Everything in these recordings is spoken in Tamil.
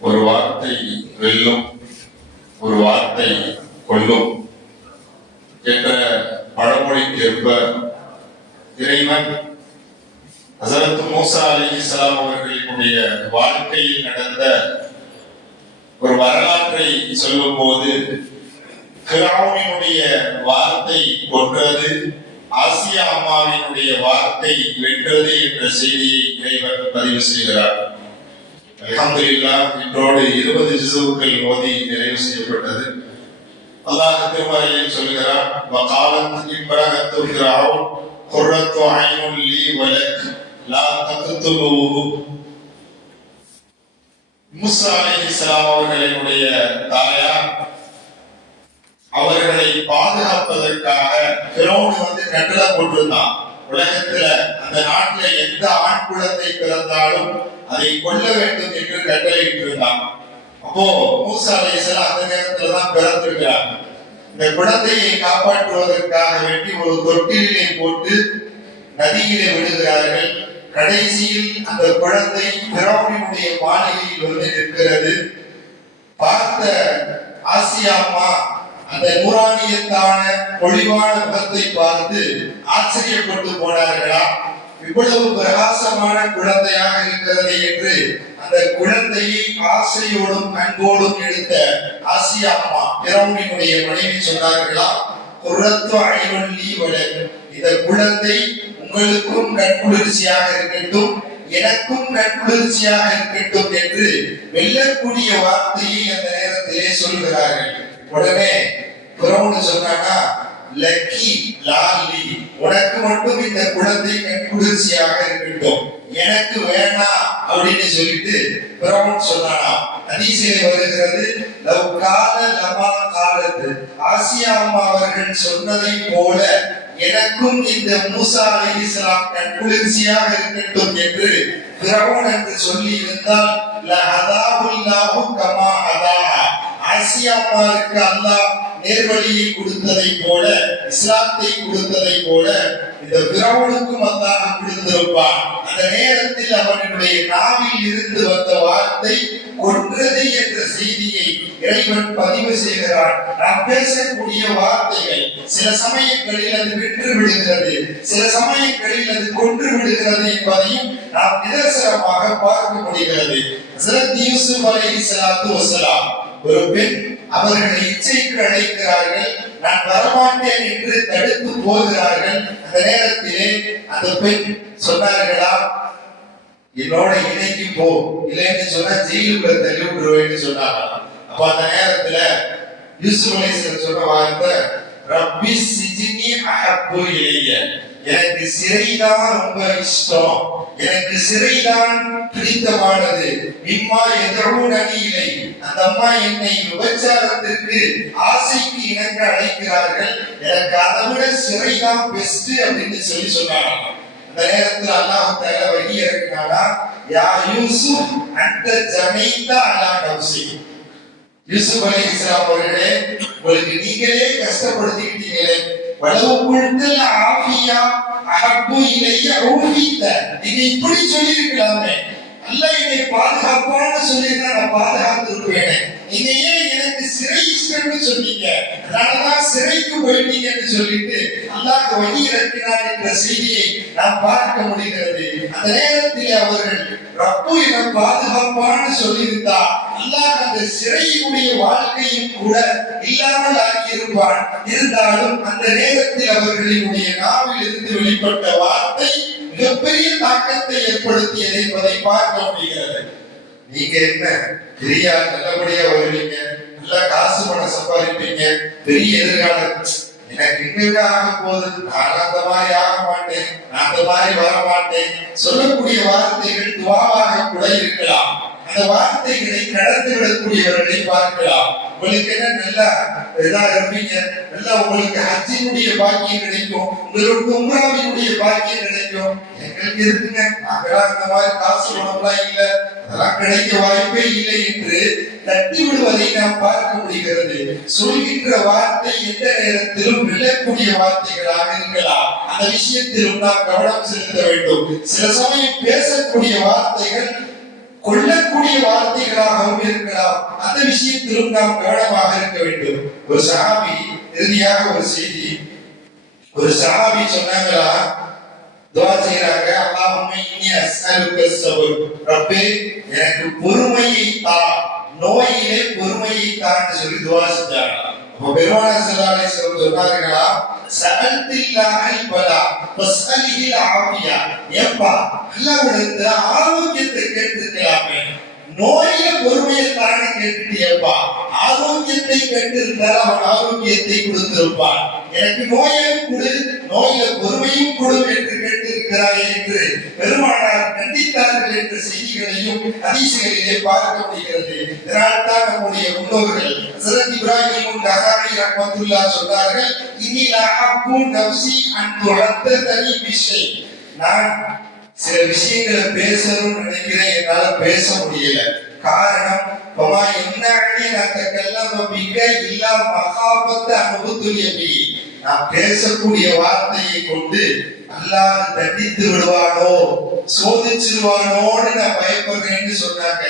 ஒரு வார்த்தை வெல்லும் ஒரு வார்த்தை கொல்லும் என்ற பழமொழிக்கு ஏற்ப இறைவன் ஹசரத் மூசா அலி இஸ்லாம் அவர்களினுடைய வாழ்க்கையில் நடந்த ஒரு வரலாற்றை சொல்லும் போது கிராமனுடைய வார்த்தை கொன்றது ஆசியா அம்மாவினுடைய வார்த்தை வென்றது என்ற செய்தியை இறைவர் பதிவு செய்கிறார். அல்ஹம்துலில்லாஹ் இன்றோடு இருபது ஜிசுக்கள் மோதி நிறைவு செய்யப்பட்டது. அல்லாஹ் திருமறையில் சொல்கிறார் வகாலத் இப்ராஹத்து ஃபிரௌன் குர்ரத்து ஐனுல் லீ வலக் லா தக்துலூஹு. மூசா அலைஹிஸ்ஸலாம் அவர்களினுடைய தாயார் அவர்களை பாதுகாப்பதற்காக பிறோடு வந்து கட்டளை போட்டிருந்தான். உலகத்துல அந்த நாட்டுல எந்த ஆண் குழந்தை பிறந்தாலும் அதை கொல்ல வேண்டும் என்று கட்டளையிட்டு இருந்தான் அப்போ மூசா அலைஹிஸ்ஸலாம் அந்த நேரத்துல தான் பிறந்திருக்கிறாங்க. இந்த குழந்தையை காப்பாற்றுவதற்காக வேண்டி ஒரு தொட்டிலே போட்டு நதியிலே விடுகிறார்கள் கடைசியில் அந்த குழந்தை பிரௌனியுடைய மாளிகையில் வந்து நிற்கிறது. பார்த்த ஆசியா அம்மா அந்த நூறாணியத்தான பொழிவான முகத்தை பார்த்து ஆச்சரியப்பட்டு போனார்களா? இவ்வளவு பிரகாசமான குழந்தையாக இருக்கிறது என்று அந்த குழந்தையை ஆசையோடும் அன்போடும் எடுத்த ஆசியா அம்மா பிறவுனினுடைய மனைவி சொன்னார்களா? குரத்து ஐவள்ளி வளர். இந்த குழந்தை உங்களுக்கும் கண்குளிர்ச்சியாக இருக்கட்டும் எனக்கும் கண்குளிர்ச்சியாக இருக்கட்டும் என்று வெல்லக்கூடிய வார்த்தையை அந்த நேரத்திலே சொல்கிறார்கள். உடனே பிறவுன்னு சொன்னானா லக்கி லாலி உனக்கு மட்டும் இந்த குழந்தை கண்குளிர்ச்சியாக இருக்கட்டும். எனக்கு வேண்டாம் அப்படின்னு சொல்லிட்டு பிரவுன் சொன்னானா. அதிசயம் வருகிறது லவ் கால லமா காலத்து. ஆசியா அம்மா அவர்கள் சொன்னதை போல எனக்கும் இந்த மூசா அலைஹிஸ்ஸலாம் கண்குளிர்ச்சியாக இருக்கட்டும் என்று பிரவுன் என்று சொல்லி இருந்தால் லஹதாஹுல்லாஹு கமா அதா ஆசியாப்பாவுக்கு அல்லாஹ் நேர்வழியை கொடுத்ததை போல இஸ்லாத்தை கொடுத்ததை போல இந்த பிரவுனுக்கும் அல்லாஹ் கொடுத்திருப்பான். அந்த நேரத்தில் அவனுடைய நாவில் இருந்து வந்த வார்த்தை கொன்றது என்ற செய்தியை இறைவன் பதிவு செய்கிறான். நாம் பேசக்கூடிய வார்த்தைகள் சில சமயங்களில் அது விற்று விடுகிறது சில சமயங்களில் அது கொன்று விடுகிறது என்பதையும் நாம் நிதர்சனமாக பார்க்க முடிகிறது. ஹஸரத் யூசுப் அலைஹிஸ்ஸலாத்து வஸலாம் ஒரு பெண் அவர்கள் இச்சைக்கு அழைக்கிறார்கள் நான் வரமாட்டேன் என்று தடுத்து போகிறார்கள். அந்த நேரத்திலே அந்த பெண் சொன்னார்களா என்னோட இணைக்கு போ இல்லைன்னு சொன்னா ஜெயிலுக்குள்ள தள்ளி விட்டுருவேன்னு சொன்னாங்க அப்ப அந்த நேரத்துல யூசுப் அலைஹிஸ்ஸலாம் சொன்ன வார்த்தை ரப்பி சிஜினி அஹப்பு இலைய எனக்கு சிறைதான் ரொம்ப இஷ்டம். எனக்கு சிறைதான் பிடித்தமானது. இம்மா எதிரும் அணியிலை அந்த அம்மா என்னை விபச்சாரத்திற்கு ஆசைக்கு இணங்க அழைக்கிறார்கள். எனக்கு அதை விட சிறைதான் பெஸ்ட் அப்படின்னு சொல்லி சொன்னாங்க அந்த நேரத்தில் அல்லாஹ் தஆலா வழி இறக்கினாரா? யா யூசுப் அந்த ஜனைதா அலா நப்சி யூசுப் அலைஹிஸ்ஸலாம் அவர்களே உங்களுக்கு நீங்களே கஷ்டப்படுத்திக்கிட்டீங்களே. வலவு குழுத்தல் ஆஃபியா அஹப்பு இலைய ஊஃபித்த இது இப்படி சொல்லியிருக்கலாமே அல்ல என்னை பாதுகாப்பான்னு சொல்லியிருந்தா நான் பாதுகாத்து இருப்பேனே நீங்க ஏன் எனக்கு சிறை இஷ்டம்னு சொன்னீங்க. அதனாலதான் சிறைக்கு போயிட்டீங்கன்னு சொல்லிட்டு அல்லாஹ் வழி இறக்கினார் என்ற செய்தியை நாம் பார்க்க முடிகிறது. அந்த நேரத்தில் அவர்கள் ரப்பு என பாதுகாப்பான்னு சொல்லியிருந்தா அல்லாஹ் அந்த சிறையினுடைய வாழ்க்கையும் கூட இல்லாமல் ஆகியிருப்பான் இருந்தாலும் அந்த நேரத்தில் அவர்களினுடைய நாவில் இருந்து வெளிப்பட்ட வார்த்தை மிகப்பெரிய தாக்கத்தை ஏற்படுத்தியது என்பதை பார்க்க முடிகிறது. நீங்க என்ன பெரிய நல்லபடியா வருவீங்க? நல்லா காசு பணம் சம்பாதிப்பீங்க? பெரிய எதிர்காலம் எனக்கு என்ன ஆக போகுது. நான் அந்த மாதிரி ஆக மாட்டேன். நான் அந்த மாதிரி வர மாட்டேன். சொல்லக்கூடிய வார்த்தைகள் துவாவாக கூட இருக்கலாம். அந்த வார்த்தைகளை கடந்து விடக்கூடியவர்களை பார்க்கலாம். உங்களுக்கு என்ன நல்லா இதா இருப்பீங்க? நல்லா உங்களுக்கு ஹஜ்ஜினுடைய பாக்கியம் கிடைக்கும். உங்களுக்கு உம்ராவினுடைய பாக்கியம் கிடைக்கும். எங்களுக்கு இருக்குங்க. நாங்களாம் இந்த மாதிரி காசு பணம்லாம் இல்ல. கிடைக்க வாய்ப்பே இல்லை என்று தட்டி விடுவதை நாம் பார்க்க முடிகிறது. சொல்கின்ற வார்த்தை எந்த நேரத்திலும் விழக்கூடிய வார்த்தைகளாக இருக்கலாம். அந்த விஷயத்திலும் நாம் கவனம் செலுத்த வேண்டும். சில சமயம் பேசக்கூடிய வார்த்தைகள் கொள்ளக்கூடிய வார்த்தைகளாகவும் இருக்கலாம். அந்த விஷயத்திலும் நாம் கவனமாக இருக்க வேண்டும். ஒரு சகாபி இறுதியாக ஒரு செய்தி. ஒரு சகாபி சொன்னாங்களா துவா செய்யறாங்க அல்லாஹும்ம ரப்பே எனக்கு பொறுமையை தா. நோயிலே பொறுமையை தான்னு சொல்லி துவா செஞ்சாங்க. அப்ப பெருமானார் ஸல்லல்லாஹு அலைஹி சொன்னார்களா சஅல்தில்லாஹல் பலா வஸ்அலிஹில் ஆஃபியா ஏப்பா அல்லாஹ்விடத்துல ஆரோக்கியத்தை கேட்டிருக்கலாமே. நோயில பொறுமையை தானே கேட்டுட்டியப்பா ஆரோக்கியத்தை கேட்டிருந்தால் அவன் ஆரோக்கியத்தை கொடுத்திருப்பான். எனக்கு நோயும் கொடு நோயில பொறுமையும் கொடு என்று கேட்டிருக்கிறாய் என்று பெருமானார் கண்டித்தார்கள் என்ற செய்திகளையும் அதிசயங்களிலே பார்க்க முடிகிறது இதனால்தான் நம்முடைய முன்னோர்கள் ஹசரத் இப்ராஹிம் நகாரி ரஹ்மத்துல்லா சொன்னார்கள் இனிலா அப்பு நப்சி அன் அத்த தனி விஷை நான் சில விஷயங்களை பேசணும்னு நினைக்கிறேன் என்னால பேச முடியல. காரணம் பமா என்னாடி நான் தக்கெல்லாம் மிக இல்லா மகாபத்த அனுபவத்துடைய நான் பேசக்கூடிய வார்த்தையை கொண்டு அல்லாஹ் தண்டித்து விடுவானோ சோதிச்சிருவானோன்னு நான் பயப்படுறேன்னு சொன்னாங்க.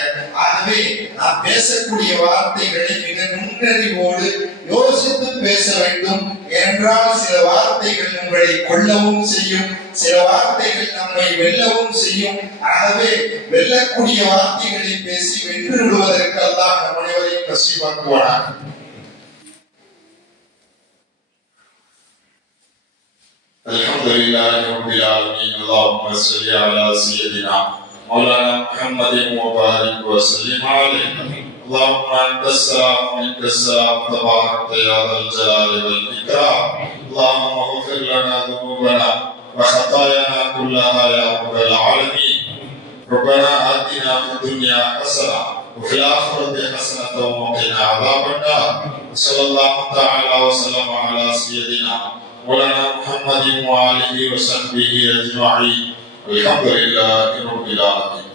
ஆகவே நான் பேசக்கூடிய வார்த்தைகளை மிக நுண்ணறிவோடு யோசித்து பேச வேண்டும். என்றால் சில வார்த்தைகள் உங்களை கொல்லவும் செய்யும் சில வார்த்தைகள் நம்மை வெல்லவும் செய்யும். ஆகவே வெல்லக்கூடிய வார்த்தைகளை பேசி வென்று விடுவதற்கு அல்லாஹ் நம் الحمد لله رب العالمين اللهم صل على سيدنا مولانا محمد وبارك وسلم عليه. اللهم أنت السلام ومنك السلام تبارك يا ذا الجلال والإكرام. اللهم اغفر لنا ذنوبنا وخطايانا كلها يا رب العالمين. ربنا آتنا في الدنيا حسنة وفي الآخرة حسنة وقنا عذاب النار. صلى الله تعالى وسلم على سيدنا مولانا محمد وآله وصحبه أجمعين. الحمد لله رب العالمين.